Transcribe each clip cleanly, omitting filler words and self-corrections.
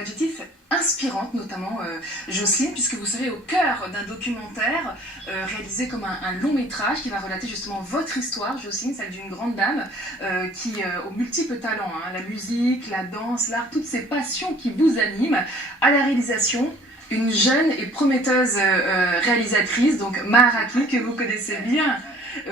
l'adjectif inspirante, notamment Jocelyne, puisque vous serez au cœur d'un documentaire réalisé comme un long métrage qui va relater justement votre histoire, Jocelyne, celle d'une grande dame qui aux multiples talents, hein, la musique, la danse, l'art, toutes ces passions qui vous animent. À la réalisation, une jeune et prometteuse réalisatrice, donc Maharaki, que vous connaissez bien.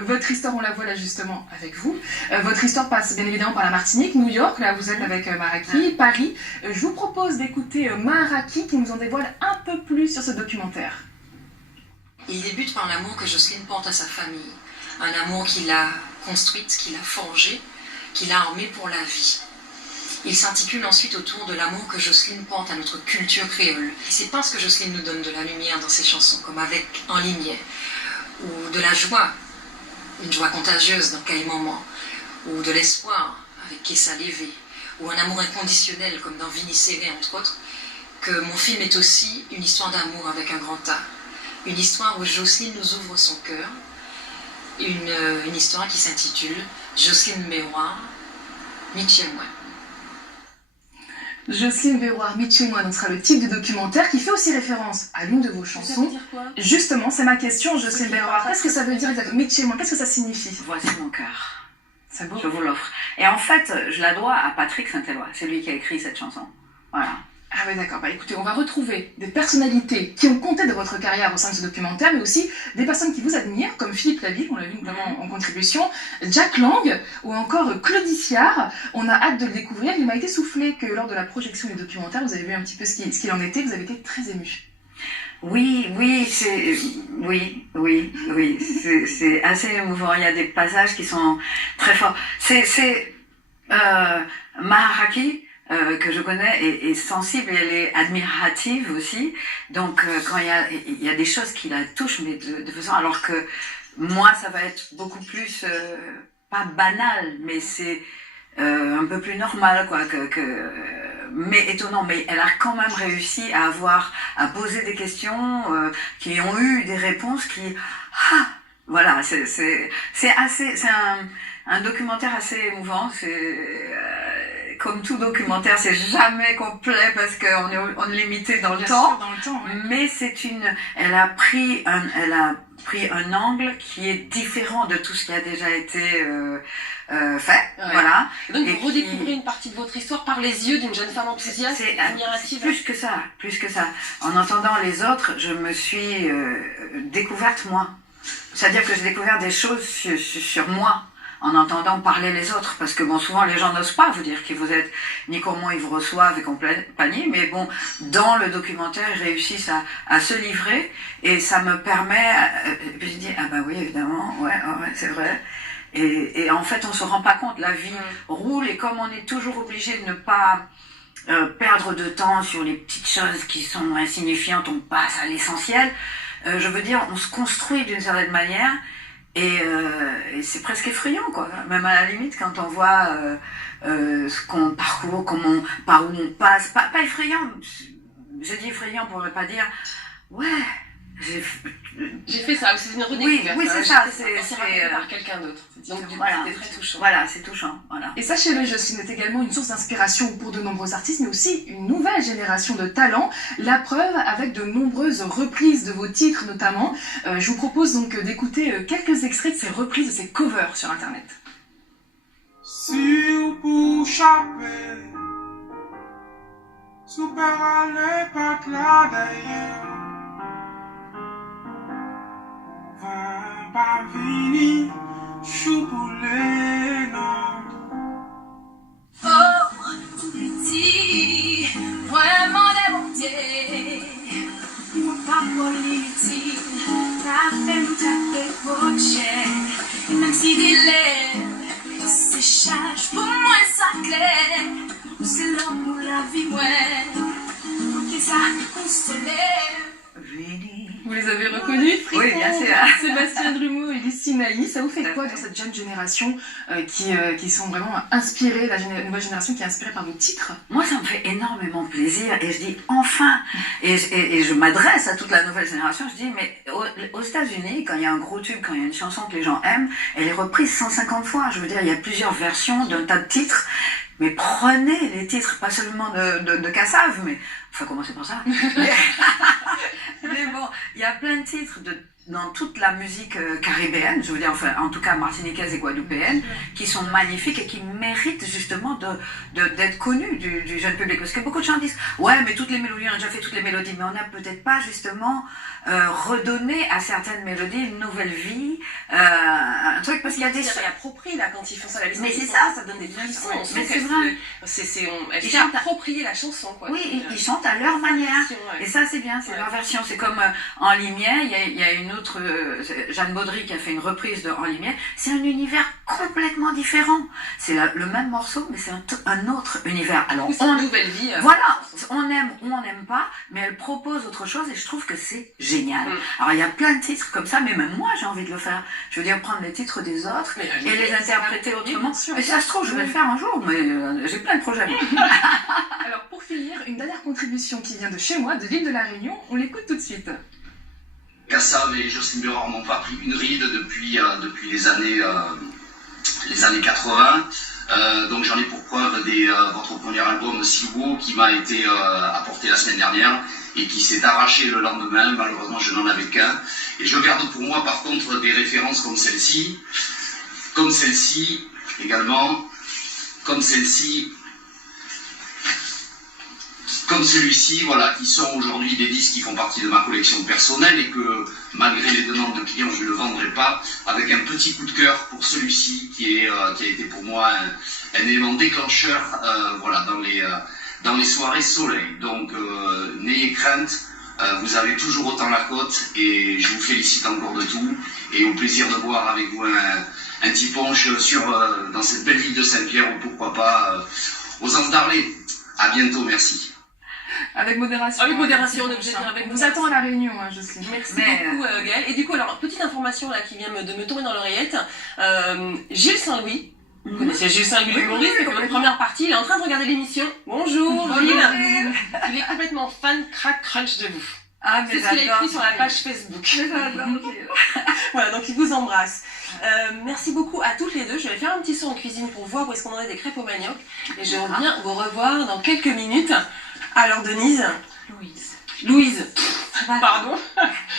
Votre histoire, on la voit là justement avec vous. Votre histoire passe bien évidemment par la Martinique, New York, là vous êtes avec Maharaki, Paris. Je vous propose d'écouter Maharaki qui nous en dévoile un peu plus sur ce documentaire. Il débute par l'amour que Jocelyne porte à sa famille. Un amour qu'il a construite, qu'il a forgé, qu'il a armé pour la vie. Il s'articule ensuite autour de l'amour que Jocelyne porte à notre culture créole. C'est parce que Jocelyne nous donne de la lumière dans ses chansons, comme avec Enligné, ou de la joie, une joie contagieuse dans Quel moment, ou de l'espoir avec Kessa Lévé, ou un amour inconditionnel comme dans Vini Serré entre autres, que mon film est aussi une histoire d'amour avec un grand A. Une histoire où Jocelyne nous ouvre son cœur, une histoire qui s'intitule Jocelyne Béroir, Michemouin. Jocelyne Béroir, Michemouin, donc sera le titre du documentaire qui fait aussi référence à l'une de vos chansons. Ça veut dire quoi ? Justement, c'est ma question, Jocelyne Béroir. Qu'est-ce que ça veut dire exactement ? Michemouin, qu'est-ce que ça signifie ? Voici mon cœur. C'est beau. Je vous l'offre. Et en fait, je la dois à Patrick Saint-Éloi. C'est lui qui a écrit cette chanson. Voilà. Ah oui, d'accord. Bah écoutez, on va retrouver des personnalités qui ont compté de votre carrière au sein de ce documentaire, mais aussi des personnes qui vous admirent, comme Philippe Laville, on l'a vu notamment en contribution, Jack Lang, ou encore Claudie Siard. On a hâte de le découvrir. Il m'a été soufflé que lors de la projection du documentaire, vous avez vu un petit peu ce qu'il en était, vous avez été très ému. Oui, c'est assez émouvant. Il y a des passages qui sont très forts. Maharaki, que je connais, est sensible et elle est admirative aussi. Donc quand il y a des choses qui la touchent, mais de façon, alors que moi ça va être beaucoup plus pas banal, mais c'est un peu plus normal quoi, mais étonnant. Mais elle a quand même réussi à poser des questions qui ont eu des réponses qui voilà, c'est un documentaire assez émouvant. Comme tout documentaire, c'est jamais complet parce qu'on est limité dans le temps. Oui. Mais elle a pris un angle qui est différent de tout ce qui a déjà été fait. Ouais. Voilà. Et donc vous redécouvrez une partie de votre histoire par les yeux d'une jeune femme enthousiaste, admirative. Plus que ça. En entendant les autres, je me suis découverte moi. C'est-à-dire que j'ai découvert des choses sur moi. En entendant parler les autres, parce que bon, souvent les gens n'osent pas vous dire qui vous êtes, ni comment ils vous reçoivent et compagnie, mais bon, dans le documentaire, ils réussissent à se livrer, et ça me permet, et puis je dis, ah bah oui, évidemment, ouais, c'est vrai, et en fait, on se rend pas compte, la vie roule, et comme on est toujours obligé de ne pas perdre de temps sur les petites choses qui sont insignifiantes, on passe à l'essentiel, je veux dire, on se construit d'une certaine manière. Et c'est presque effrayant, quoi. Même à la limite, quand on voit ce qu'on parcourt, par où on passe. Pas effrayant. Je dis effrayant pour ne pas dire, ouais, j'ai fait ça. C'est une redécouverte. Oui, c'est ça. C'est raconté par quelqu'un d'autre. Donc voilà, c'était très touchant. Voilà, c'est touchant. Voilà. Et sachez-le, Jocelyne est également une source d'inspiration pour de nombreux artistes, mais aussi une nouvelle génération de talents. La preuve avec de nombreuses reprises de vos titres, notamment. Je vous propose donc d'écouter quelques extraits de ces reprises, de ces covers sur Internet. Si ou pour chapper, super aller pas là d'ailleurs. Pas vini, chou pour les noms. Oh, petit, vraiment démonté. Moi pas politique, ta femme t'a fait projet. Et même si des lèvres s'échangent pour moi ça clair. C'est l'homme pour la vie, ouais. Pour ça qu'on se lève. Vous les avez reconnus, Fricot? Oui, bien sûr. Sébastien Drumeau et Lucie Naï, ça vous fait quoi dans cette jeune génération qui sont vraiment inspirées, la nouvelle génération qui est inspirée par vos titres? Moi, ça me fait énormément plaisir et je dis enfin, et je m'adresse à toute la nouvelle génération, je dis mais aux États-Unis, quand il y a un gros tube, quand il y a une chanson que les gens aiment, elle est reprise 150 fois. Je veux dire, il y a plusieurs versions d'un tas de titres. mais prenez les titres, pas seulement de Kassav, mais enfin commencez par ça. Mais bon, il y a plein de titres dans toute la musique caribéenne, je veux dire, enfin, en tout cas martiniquaise et guadeloupéenne, qui sont magnifiques et qui méritent justement d'être connus du jeune public. Parce que beaucoup de gens disent, ouais, mais toutes les mélodies, on a déjà fait toutes les mélodies, mais on n'a peut-être pas justement redonné à certaines mélodies une nouvelle vie, un truc, parce qu'il y a des... Ils s'approprient là quand ils font ça, la mais c'est ça, ça donne des frissons. Mais c'est vrai. Elles chantent approprier la chanson, quoi. Oui, ils chantent à leur manière. Ouais. Et ça, c'est bien, c'est leur version. C'est comme En Limière, il y a une autre, Jeanne Baudry qui a fait une reprise de En Limière. C'est un univers complètement différent. C'est le même morceau, mais c'est un autre univers. Alors, c'est une nouvelle vie. Voilà, on aime ou on n'aime pas, mais elle propose autre chose et je trouve que c'est génial. Alors, il y a plein de titres comme ça, mais même moi, j'ai envie de le faire. Je veux dire, prendre les titres des autres et les interpréter autrement. Mais ça se trouve, je vais le faire un jour, mais j'ai plein de projets. Alors, pour finir, une dernière contribution qui vient de chez moi, de l'île de la Réunion. On l'écoute tout de suite. Kassav et Jocelyne Bérard m'ont pas pris une ride depuis les années 80. Donc j'en ai pour preuve votre premier album Siwo qui m'a été apporté la semaine dernière et qui s'est arraché le lendemain. Malheureusement, je n'en avais qu'un. Et je garde pour moi par contre des références comme celle-ci également, comme celle-ci, comme celui-ci, voilà, qui sont aujourd'hui des disques qui font partie de ma collection personnelle et que, malgré les demandes de clients, je ne vendrai pas, avec un petit coup de cœur pour celui-ci qui a été pour moi un élément déclencheur, voilà, dans les soirées soleil. Donc, n'ayez crainte, vous avez toujours autant la cote et je vous félicite encore de tout et au plaisir de boire avec vous un petit punch dans cette belle ville de Saint-Pierre ou pourquoi pas aux Anses d'Arlé. À bientôt, merci. Avec modération. Avec modération, on est obligé de dire avec On vous attend à la Réunion, Jocelyne. Merci beaucoup, Gaëlle. Et du coup, alors, petite information là qui vient de me tomber dans l'oreillette. Gilles Saint-Louis. Vous connaissez Gilles Saint-Louis, l'humoriste, qui a fait notre première partie. Il est en train de regarder l'émission. Bonjour, Gilles. Il est complètement fan crack crunch de vous. Ah, mais c'est ce qu'il a écrit sur la page Facebook. Voilà, donc il vous embrasse. Merci beaucoup à toutes les deux. Je vais faire un petit saut en cuisine pour voir où est-ce qu'on en est des crêpes au manioc. Et je reviens vous revoir dans quelques minutes. Alors Denise. Louise. Pardon.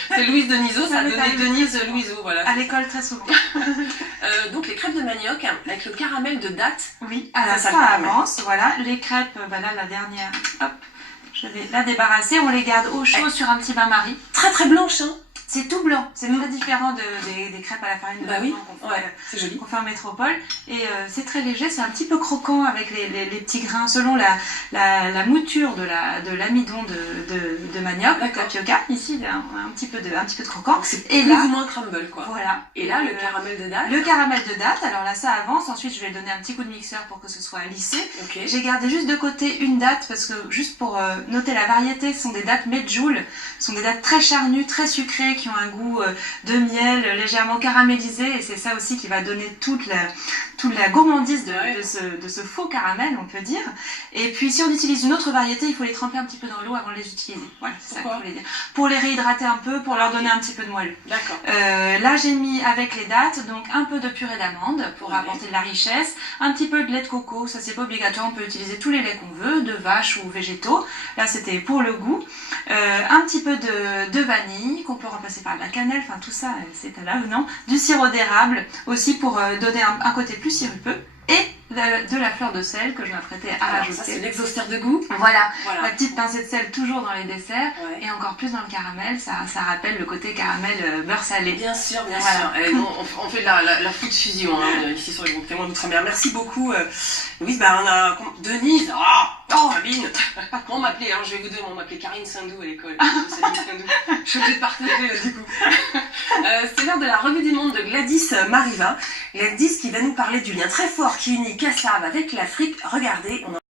C'est Louise Deniso, ça a donné Denise Louiseau, voilà. À l'école très souvent. Donc les crêpes de manioc avec le caramel de date. Oui, alors ça avance, voilà. Les crêpes, bah là la dernière, hop, je vais la débarrasser. On les garde au chaud sur un petit bain-marie. Très très blanche, hein. C'est tout blanc, c'est très différent des crêpes à la farine de oui, c'est joli. Qu'on fait en métropole. Et c'est très léger, c'est un petit peu croquant avec les petits grains selon la mouture de l'amidon de manioc, de tapioca. Ici, il y a un petit peu de croquant. C'est plus ou moins crumble, quoi. Voilà. Et là, le caramel de date. Le caramel de date, alors là, ça avance. Ensuite, je vais donner un petit coup de mixeur pour que ce soit lissé. Okay. J'ai gardé juste de côté une date parce que, juste pour noter la variété, ce sont des dates Medjool. Ce sont des dates très charnues, très sucrées, qui ont un goût de miel légèrement caramélisé et c'est ça aussi qui va donner toute la gourmandise de ce faux caramel, on peut dire. Et puis si on utilise une autre variété, il faut les tremper un petit peu dans l'eau avant de les utiliser. Voilà, c'est ça que je voulais dire. Pour les réhydrater un peu, pour leur donner un petit peu de moelleux. D'accord. Là j'ai mis avec les dates, donc un peu de purée d'amande pour apporter de la richesse, un petit peu de lait de coco, ça c'est pas obligatoire, on peut utiliser tous les laits qu'on veut, de vache ou végétaux. Là c'était pour le goût. Un petit peu de vanille qu'on peut remplacer par de la cannelle, enfin tout ça c'est à l'avenant, du sirop d'érable aussi pour donner un côté plus sirupeux et de la fleur de sel que je m'apprêtais à rajouter. Ça c'est l'exhausteur de goût. Voilà, la petite pincée de sel toujours dans les desserts et encore plus dans le caramel, ça rappelle le côté caramel beurre salé. Bien sûr, bien sûr. Et bon, on fait de la food fusion ici sur le groupe Témoin d'Outre-mer. Merci beaucoup. Oui, on a Denise. Sabine. Comment on m'appelait, je vais vous dire, on m'appelait Karine Sindou à l'école. Je suis obligée de partager du coup. C'est l'heure de la revue du monde de Gladys Mariva. Gladys qui va nous parler du lien très fort qui unit Kassav avec l'Afrique. Regardez, on